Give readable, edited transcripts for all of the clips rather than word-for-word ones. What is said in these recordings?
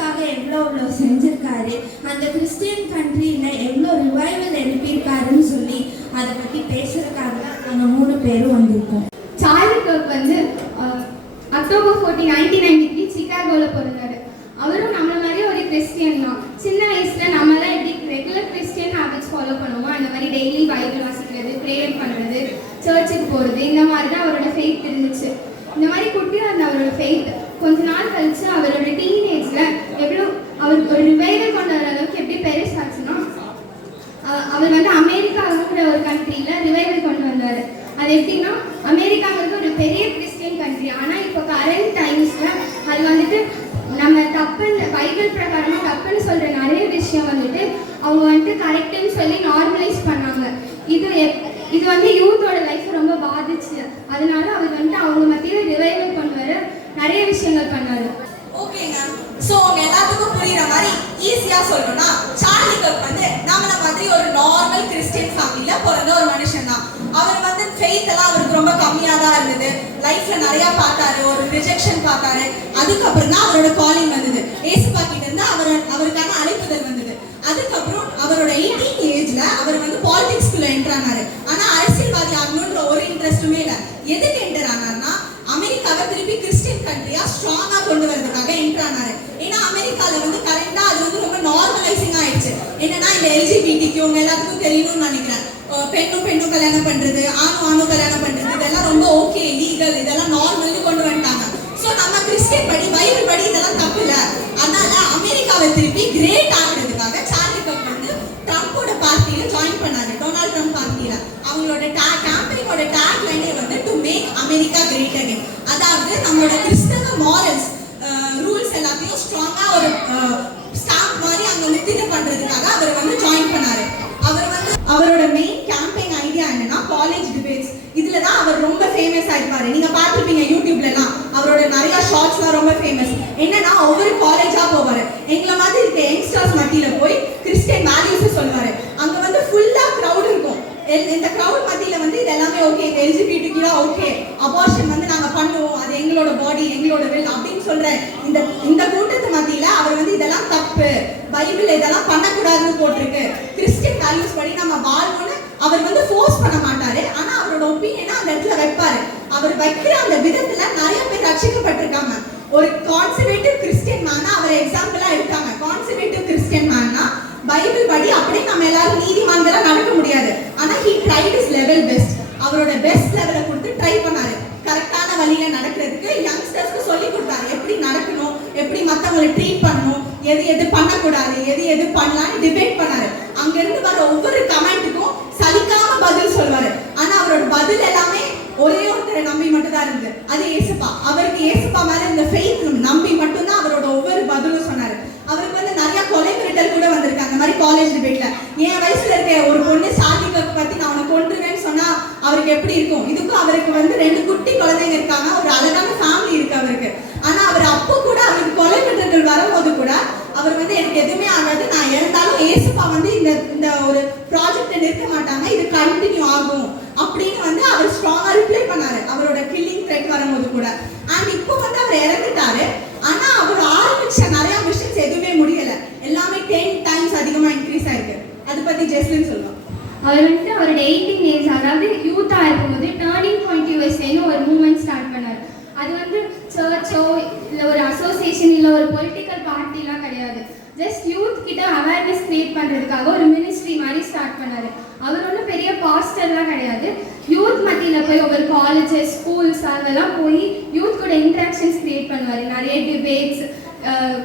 மக்களுக்காக எவ்வளோ செஞ்சிருக்காரு, அந்த கிறிஸ்டியன் கண்ட்ரியில் எவ்வளோ ரிவைவல் எழுப்பியிருக்காருன்னு சொல்லி அதை பற்றி பேசுறதுக்காக தான் நாங்கள் 3 பேரும் வந்திருக்கோம். சார்லி கர்க் வந்து அக்டோபர் 14, 1993 சிகாகோவில் பிறந்தாரு. அவரும் நம்மள மாதிரி ஒரு கிறிஸ்டியன் தான். சின்ன வயசில் நம்மளாம் எப்படி ரெகுலர் கிறிஸ்டியன் ஹேபிட்ஸ் ஃபாலோ பண்ணுவோம், அந்த மாதிரி டெய்லி பைபிள் வாசிக்கிறது, ப்ரேயர் பண்ணுறது, சர்ச்சுக்கு போகிறது, இந்த மாதிரி தான் அவரோட ஃபெய்த் இருந்துச்சு. இந்த மாதிரி குட்டியாக இருந்த அவரோட ஃபெய்த் கொஞ்ச நாள் கழிச்சு அவரோட டீனேஜில் எவ்வளோ அவருக்கு ஒரு ரிவைவல் கொண்டு வர அளவுக்கு எப்படி பெருசாச்சுன்னா, அவர் வந்து அமெரிக்காங்கிற ஒரு கண்ட்ரியில் ரிவைவல் கொண்டு வந்தார். அது எப்படின்னா, அமெரிக்காங்கிறது ஒரு பெரிய கிறிஸ்டியன் கண்ட்ரி. ஆனால் இப்போ கரண்ட் டைம்ஸில் அது வந்துட்டு நம்ம தப்புன்னு பைபிள் பிரகாரமாக தப்புன்னு சொல்கிற நிறைய விஷயம் வந்துட்டு அவங்க வந்துட்டு கரெக்டுன்னு சொல்லி நார்மலைஸ் பண்ணாங்க. இது வந்து யூத்தோட லைஃப் ரொம்ப பாதிச்சு. அதனால அவர் வந்துட்டு அவங்க மத்தியில் ரிவைவல் கொண்டு வர நிறைய விஷயங்கள் பண்ணாரு. ஓகேங்க. ஸோ உங்க எல்லாத்துக்கும் புரியுற மாதிரி ஈஸியாக சொல்லணும்னா, சார்லி கர்க் வந்து நம்மள மாதிரி ஒரு நார்மல் கிறிஸ்டியன் ஃபேமிலியில் பிறந்த ஒரு மனுஷன் தான். அவர் வந்து ஃபெய்த் எல்லாம் அவருக்கு ரொம்ப கம்மியாக தான் இருந்தது. லைஃப்ல நிறைய பார்த்தாரு, ஒரு ரிஜெக்ஷன் பார்த்தாரு. அதுக்கப்புறம் தான் அவரோட காலிங் வந்தது. ஏசுப்பா கிட்ட இருந்து அவருக்கான அழைப்புதல் வந்தது. அதுக்கப்புறம் அவரோட 18 ஏஜ்ல அவர் வந்து பாலிடிக்ஸ்குள்ள என்டர் ஆனாரு. ஆனா அரசியல்வாதி ஆகணும்ன்ற ஒரு இன்ட்ரெஸ்ட்டுமே இல்லை. எதுக்கு என்டர் ஆனார்னா, அமெரிக்காவை திருப்பி கிறிஸ்டியன் கண்ட்ரியா ஸ்ட்ராங்கா கொண்டு வரதுக்காக என்டர் ஆனாரு. ஏன்னா அமெரிக்கால வந்து கரெக்டா அது வந்து ரொம்ப நார்மலைசிங் ஆயிடுச்சு. என்னன்னா இந்த எல்ஜிபிடிக்கு உங்க எல்லாத்துக்கும் தெரியணும்னு நினைக்கிறேன். பெண்ணும் கல்யாணம் பண்றது, ஆணும் கல்யாணம் பண்றது, இதெல்லாம் ரொம்ப ஓகே, லீகல், இதெல்லாம் நார்மல்னு கொண்டு வந்துட்டாங்க. ஸோ நம்ம கிறிஸ்டியன் படி பைபிள் படி இதெல்லாம் தப்பு இல்லை. அதனால அமெரிக்காவை திருப்பி கிரேட் ஆகுறதுக்காக சார்லி கர்க் வந்து ட்ரம்போட பார்ட்டியில ஜாயின் பண்ணாரு. டொனால்ட் ட்ரம்ப் பார்ட்டியில அவங்களோட கேம்பெயினோட டேக் லைனே வந்து to make America great again. அதாவது நம்மளோட கிறிஸ்தவ மாரல்ஸ் ரூல்ஸ் எல்லாத்தையும் ஸ்ட்ராங்கா ஒரு ஸ்டாம்ப் மாதிரி அங்க நிறுத்தி பண்றதுக்காக அவர் வந்து ஜாயின் பண்ணாரு. அவர் வந்து அவரோட மெயின் கேம்பெயின் ஐடியா என்னன்னா காலேஜ் டிபேட்ஸ். இதுல தான் அவர் ரொம்ப ஃபேமஸ் ஆயிருப்பாரு. நீங்க பார்த்திருப்பீங்க யூடியூப்ல எல்லாம் அவரோட நிறைய ஷார்ட்ஸ்லாம் ரொம்ப ஃபேமஸ். என்னன்னா ஒவ்வொரு காலேஜா போவாரு. எங்களை மாதிரி இருக்க யங்ஸ்டர்ஸ் மத்தியில போய் கிறிஸ்டியன் வேல்யூஸ் சொல்லுவாரு. அங்க வந்து ஃபுல்லா கிரவுட் இருக்கும். இந்த கிரவுட் மத்தியில வந்து இது எல்லாமே ஓகே, இந்த எல்ஜிபிடிக்கு ஓகே, அபார்ஷன் வந்து நாங்க பண்ணுவோம், அது எங்களோட பாடி எங்களோட வில் அப்படின்னு சொல்ற இந்த கூட்டத்து மத்தியில அவர் வந்து இதெல்லாம் தப்பு, பைபிள் இதெல்லாம் பண்ணக்கூடாதுன்னு போட்டிருக்கு, கிறிஸ்டியன் வேல்யூஸ் படி நம்ம வாழணும்னு அவர் வந்து ஃபோர்ஸ் பண்ண மாட்டாரு. ஆனா அவரோட ஒப்பீனியனை அந்த இடத்துல வைப்பாரு. அவர் வைக்கிற அந்த விதத்துல நிறைய பேர் ரட்சிக்கப்பட்டிருக்காங்க. ஒரு கான்சர்வேட்டிவ் கிறிஸ்டியன் மேனா அவரை எக்ஸாம்பிளா எடுத்தாங்க. கான்சர்வேட்டிவ் கிறிஸ்டியன் மேனா பைபிள் படி அப்படியே நம்ம எல்லாரும் நீதிமான்களா நடக்க முடியாது. ஆனா he tried his level best. அவரோட பெஸ்ட் லெவலை கொடுத்து ட்ரை பண்ணாரு. கரெக்டான வழியில நடக்கிறதுக்கு யங்ஸ்டர்ஸ்க்கு சொல்லி கொடுத்தாரு. எப்படி நடக்கணும், எப்படி மற்றவங்களை ட்ரீட் பண்ணணும், எது பண்ணக்கூடாது, எது பண்ணலான்னு டிபேட் பண்ணாரு. அங்க இருந்து வர ஒவ்வொரு கமெண்ட்டுக்கும் சலிக்காம பதில் சொல்வாரு. ஆனா அவரோட பதில் எல்லாமே ஒரே ஒருத்தரை நம்பி மட்டும் தான் இருந்தது, அது ஏசப்பா. அவருக்கு ஏசப்பா மேல இந்த ஃபெய்த் நம்பி மட்டும்தான் அவரோட ஒவ்வொரு பதிலும் சொன்னாரு. அவருக்கு வந்து நிறைய கொலை மிரட்டல் கூட வந்திருக்கு அந்த மாதிரி காலேஜ் டிபேட்ல. என் வயசுல இருக்க ஒரு பொண்ணு சார்லி கர்க் பத்தி நான் அவனை கொன்றுவேன்னு சொன்னா அவருக்கு எப்படி இருக்கும்? இதுக்கும் அவருக்கு வந்து 2 குட்டி குழந்தைங்க இருக்காங்க, ஒரு அழகான ஃபேமிலி இருக்கு அவருக்கு. ஆனா அவர் அப்போ கூட அவருக்கு கொலை மிரட்டல் வரும்போது கூட அவர் வந்து எனக்கு எதுவுமே ஆகாது, நான் இறந்தாலும் ஏசப்பா வந்து இந்த ஒரு ப்ராஜெக்டை நிறுத்த மாட்டாங்க, இது கண்டினியூ ஆகும் அப்படின்னு வந்து அவர் ஸ்ட்ராங்கா ரிப்ளை பண்ணாரு அவரோட கில்லிங் த்ரெட் வரும்போது கூட. அண்ட் இப்போ வந்து அவர் இறந்துட்டாரு. ஆனா அவர் ஆரம்பிச்ச நிறைய மிஷன்ஸ் எதுவுமே முடியல, எல்லாமே 10 டைம்ஸ் அதிகமா இன்க்ரீஸ் ஆயிருக்கு. அதை பத்தி ஜெஸ்லின் சொல்லுவாங்க. அவர் வந்துட்டு அவரோட 18 ஏஜ், அதாவது யூத்தாக இருக்கும்போது டர்னிங் பாயிண்ட் யூஎஸ்ஏன்னு ஒரு மூவ்மெண்ட் ஸ்டார்ட் பண்ணார். அது வந்து சர்ச்சோ இல்லை ஒரு அசோசியேஷன் இல்லை ஒரு பொலிட்டிக்கல் பார்ட்டிலாம் கிடையாது. ஜஸ்ட் யூத் கிட்ட அவேர்னஸ் கிரியேட் பண்ணுறதுக்காக ஒரு மினிஸ்ட்ரி மாதிரி ஸ்டார்ட் பண்ணார். அவர் ஒன்றும் பெரிய பாஸ்டர்லாம் கிடையாது. யூத் மத்தியில் போய் ஒவ்வொரு காலேஜஸ், ஸ்கூல்ஸ் அதெல்லாம் போய் யூத் கூட இன்ட்ராக்ஷன்ஸ் கிரியேட் பண்ணுவார். நிறைய டிபேட்ஸ்,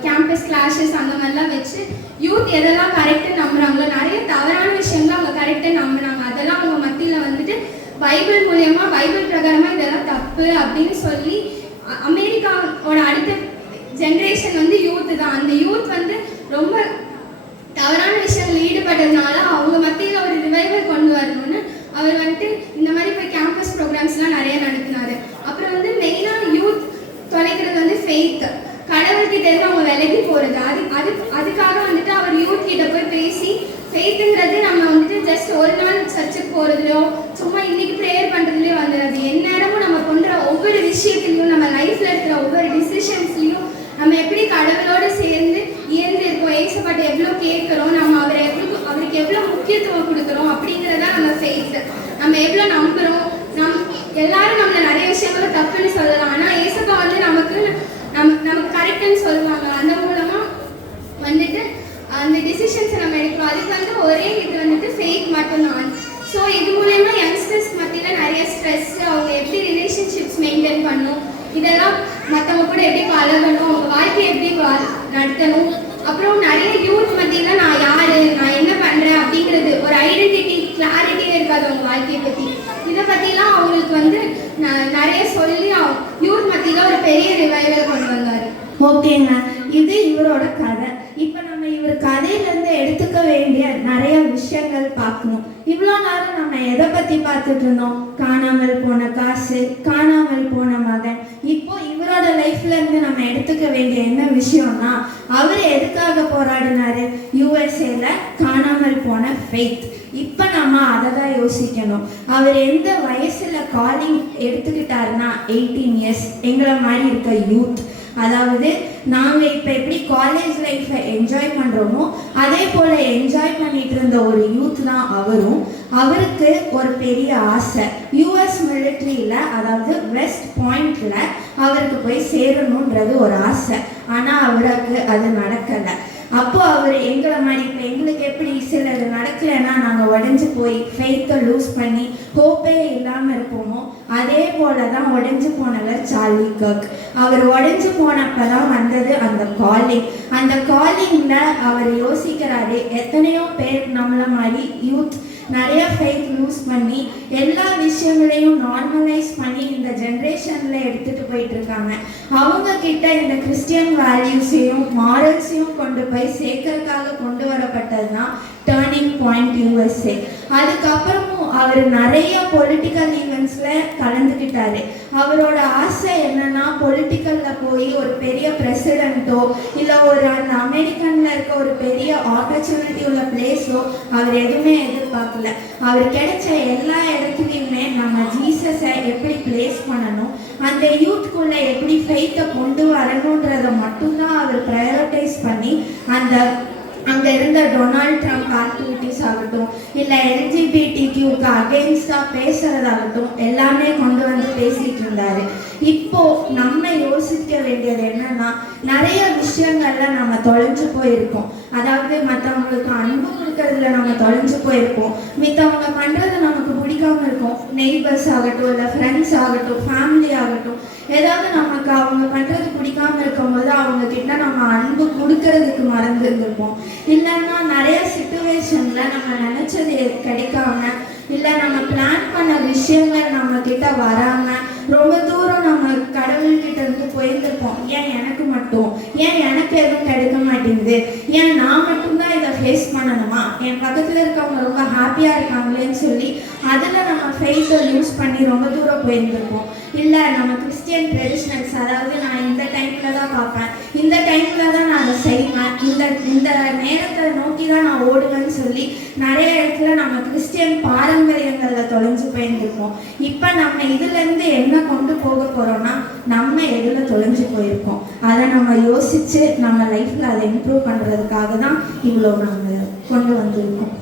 கேம்பஸ் கிளாஷஸ் அந்த மாதிரிலாம் வச்சு யூத் எதெல்லாம் கரெக்டாக நம்புறாங்களோ, நிறைய தவறான விஷயங்கள் அவங்க கரெக்டாக நம்பினாங்க. அதெல்லாம் அவங்க மத்தியில் வந்துட்டு பைபிள் மூலயமா பைபிள் பிரகாரமாக இதெல்லாம் தப்பு அப்படின்னு சொல்லி அமெரிக்காவோட அடுத்த ஜென்ரேஷன் வந்து யூத்து தான். அந்த யூத் வந்து ரொம்ப தவறான விஷயங்கள் ஈடுபட்டதுனால அவங்க மத்தியில் ஒரு ரிவைவல் கொண்டு வரணும்னு அவர் வந்துட்டு இந்த மாதிரி போய் கேம்பஸ் ப்ரோக்ராம்ஸ்லாம் நிறைய நடத்தினார். அப்புறம் வந்து மெயினாக யூத் தொலைக்கிறது வந்து ஃபெய்த், கடவுள்கிட்ட இருந்து அவங்க விலகி போகிறது. அதுக்காக வந்துட்டு அவர் யூத் கிட்ட போய் பேசி, ஃபெய்த்துங்கிறது நம்ம வந்துட்டு ஜஸ்ட் ஒரு நாள் சர்ச்சுக்கு போகிறதுலையோ சும்மா இன்னைக்கு ப்ரேயர் பண்ணுறதுலையோ வந்துடுது. எந்நேரமும் நம்ம பண்ணுற ஒவ்வொரு விஷயத்துலையும், நம்ம லைஃப்பில் இருக்கிற ஒவ்வொரு டிசிஷன்ஸ்லையும் நம்ம எப்படி கடவுளோடு சேர்ந்து தப்புன்னு சொல்லலாம். ஆனால் ஏசப்பா வந்து நமக்கு கரெக்டுன்னு சொல்லுவாங்க. அந்த மூலமாக வந்துட்டு அந்த டிசிஷன்ஸை நம்ம எடுக்கிறோம். அதுக்கு வந்து ஒரே இது வந்துட்டு ஃபெய்த் மட்டும்தான். ஸோ இது மூலயமா யங்ஸ்டர்ஸ் மத்தியில் நிறைய ஸ்ட்ரெஸ், அவங்க எப்படி ரிலேஷன்ஷிப்ஸ் மெயின்டைன் பண்ணணும், இதெல்லாம் மற்றவங்க கூட எப்படி பழகணும், அவங்க வாழ்க்கையை எப்படி நடத்தணும், அப்புறம் நிறைய யூத் மத்தியில் நான் யார், நான் என்ன பண்ணுறேன் அப்படிங்கிறது ஒரு ஐடென்டிட்டி கிளாரிட்டியே இருக்காது அவங்க வாழ்க்கையை பற்றி. இதை பற்றிலாம் அவங்களுக்கு வந்து நிறைய சொல்லி யூத் மத்தியில் ஒரு பெரிய ரிவைவல் கொண்டு வந்தார். ஓகேங்க, இது இவரோட கதை. இப்போ நம்ம இவர் கதையிலேருந்து எடுத்துக்க வேண்டிய நிறைய விஷயங்கள் பார்க்கணும். இவ்வளோ நேரம் நம்ம எதை பற்றி பார்த்துட்டு இருந்தோம்? காணாமல் போன காசு, காணாமல் போன மகன். இப்போ இவரோட லைஃப்லேருந்து நம்ம எடுத்துக்க வேண்டிய என்ன விஷயம்னா, அவர் எதுக்காக போராடினாரு? யூஎஸ்ஏல காணாமல் போன ஃபெய்த். இப்போ நம்ம அதை தான் யோசிக்கணும். அவர் எந்த வயசில் காலிங் எடுத்துக்கிட்டாருன்னா 18 இயர்ஸ். எங்களை மாதிரி இருக்க யூத், அதாவது நாங்கள் இப்போ எப்படி காலேஜ் லைஃப்பை என்ஜாய் பண்ணுறோமோ அதே போல் என்ஜாய் பண்ணிட்டு இருந்த ஒரு யூத் தான் அவரும். அவருக்கு ஒரு பெரிய ஆசை, யூஎஸ் மிலிட்ரியில், அதாவது வெஸ்ட் பாயிண்டில் அவருக்கு போய் சேரணுன்றது ஒரு ஆசை. ஆனால் அவருக்கு அது நடக்கலை. அப்போ அவர் எங்களை மாதிரி, இப்போ எங்களுக்கு எப்படி சிலது நடக்கலைன்னா நாங்கள் உடஞ்சி போய் ஃபெய்த்தை லூஸ் பண்ணி ஹோப்பே இல்லாமல் இருப்போமோ, அதே போல தான் உடஞ்சி போனவர் சார்லி கர்க். அவர் உடஞ்சி போனப்போ தான் வந்தது அந்த காலிங். அந்த காலிங்கில் அவர் யோசிக்கிறாரு, எத்தனையோ பேர் நம்மளை மாதிரி யூத் நிறைய ஃபெய்த் லூஸ் பண்ணி எல்லா விஷயங்களையும் நார்மலைஸ் பண்ணி இந்த ஜென்ரேஷனில் எடுத்துகிட்டு போயிட்டு இருக்காங்க. அவங்க கிட்ட இந்த கிறிஸ்டியன் வேல்யூஸையும் மாரல்ஸையும் கொண்டு போய் சேர்க்கறதுக்காக கொண்டு வரப்பட்டது தான் டேர்னிங் பாயிண்ட் யூஎஸ்ஏ. அதுக்கப்புறமும் அவர் நிறைய பொலிட்டிக்கல் ஈவெண்ட்ஸில் கலந்துக்கிட்டாரு. அவரோட ஆசை என்னன்னா, பொலிட்டிக்கலில் போய் ஒரு பெரிய பிரசிடெண்ட்டோ இல்லை ஒரு அந்த அமெரிக்கனில் இருக்க ஒரு பெரிய ஆப்பர்ச்சுனிட்டி உள்ள பிளேஸோ அவர் எதுவுமே எதிர்பார்க்கல. அவர் கிடைச்ச எல்லா இடத்துலையுமே நம்ம ஜீசஸை எப்படி பிளேஸ் பண்ணணும், அந்த யூத்துக்குள்ளே எப்படி ஃபெய்த்தை கொண்டு வரணுன்றதை மட்டும்தான் அவர் ப்ரையாரிட்டைஸ் பண்ணி அங்கே இருந்த டொனால்ட் ட்ரம்ப் ஆக்டிவிட்டிஸ் ஆகட்டும், இல்லை எல்ஜிபிடிக்யூக்கு அகெயின்ஸ்டாக பேசுகிறதாகட்டும், எல்லாமே கொண்டு வந்து பேசிகிட்டு இருந்தார். இப்போது நம்ம யோசிக்க வேண்டியது என்னன்னா, நிறைய விஷயங்கள்ல நம்ம தொலைஞ்சு போயிருக்கோம். அதாவது மற்றவங்களுக்கு அன்பு கொடுக்கறதுல நம்ம தொலைஞ்சு போயிருக்கோம். மித்தவங்க பண்ணுறது நமக்கு பிடிக்காம இருக்கும். நெய்பர்ஸ் ஆகட்டும், இல்லை ஃப்ரெண்ட்ஸ் ஆகட்டும், ஃபேமிலி ஆகட்டும், ஏதாவது நமக்கு அவங்க பண்ணுறது பிடிக்காம இருக்கும்போது அவங்க கிட்ட நம்ம அன்பு கொடுக்கறதுக்கு மறந்து இருந்திருப்போம். இல்லைன்னா நிறைய சிச்சுவேஷனில் நம்ம நினச்சது கிடைக்காம, இல்லை நம்ம பிளான் பண்ண விஷயங்கள் நம்ம கிட்ட வராமல் ரொம்ப தூரம் நம்ம கடவுள்கிட்ட இருந்து போயிருந்துருப்போம். ஏன் எனக்கு மட்டும், ஏன் எனக்கு எதுவும் கிடைக்க மாட்டேங்குது, ஏன் நான் மட்டும்தான் இதை ஃபேஸ் பண்ணணுமா, என் பக்கத்தில் இருக்கவங்க ரொம்ப ஹாப்பியாக இருக்காங்களேன்னு சொல்லி அதில் நம்ம ஃபெய்த்தை யூஸ் பண்ணி ரொம்ப தூரம் போயிருந்துருப்போம். இல்லை நம்ம கிறிஸ்டியன் ட்ரெடிஷ்னல்ஸ், அதாவது நான் இந்த டைமில் தான் பார்ப்பேன், இந்த டைமில் தான் நான் அதை செய்வேன், இந்த நேரத்தை நோக்கி தான் நான் ஓடுவேன்னு சொல்லி நிறைய இடத்துல நம்ம கிறிஸ்டியன் பாரம்பரியங்களில் தொலைஞ்சு போயிருந்துருப்போம். இப்போ நம்ம இதுலேருந்து என்ன கொண்டு போக போகிறோம்னா, நம்ம எதில் தொலைஞ்சு போயிருக்கோம், அதை நம்ம யோசித்து நம்ம லைஃப்பில் அதை இம்ப்ரூவ் பண்ணுறதுக்காக தான் இவ்வளோ நாங்கள் கொண்டு வந்திருக்கோம்.